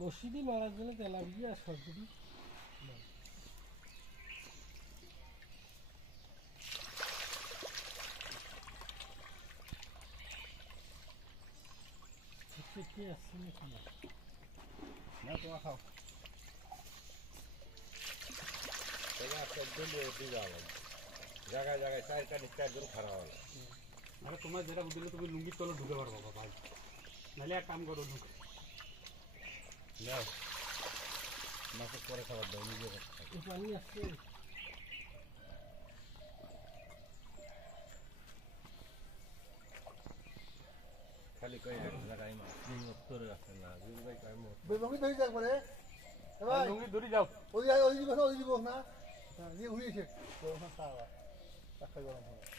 বসি দিয়ে মারার জন্য তেলাপিয়া আর সরপুরি কি আসছে নাকি না তোমার খাও জায়গায় জায়গায় চারজন খারাপ হলো আরে তোমার যেটা বুঝলে তুমি লুঙ্গির তলে ঢুকে পারবো ভাই নাহলে এক কাম করো ঢুকে না মাছের পরে খাবার দাও নিজে পানি আসছে খালি কই এক জায়গায় মাছ উত্তরে আছে না যদি ভাই কয় মত লুঙ্গি ধরে যাক বলে ভাই লুঙ্গি ধরে যাও ওই দিব না দিয়ে উড়িয়েছে গরম খাওয়া একটা গরম হবে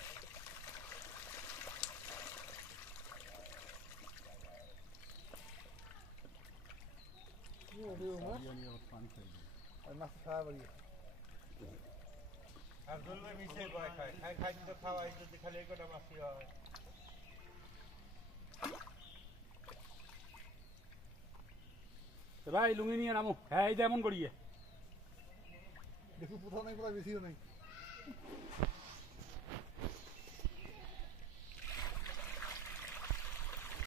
পানি খাই আর মাছ খাওয়া বাড়ি আর দুলবে মিশে কয় খায় খাই খাই তো খাওয়াই যদি খালি একটা মাছই হয় ভাই লুঙ্গি নিয়ে নামো হ্যাঁ এই যেমন করিয়ে দেখুন কোথাও নাই কোথাও বেশিও নাই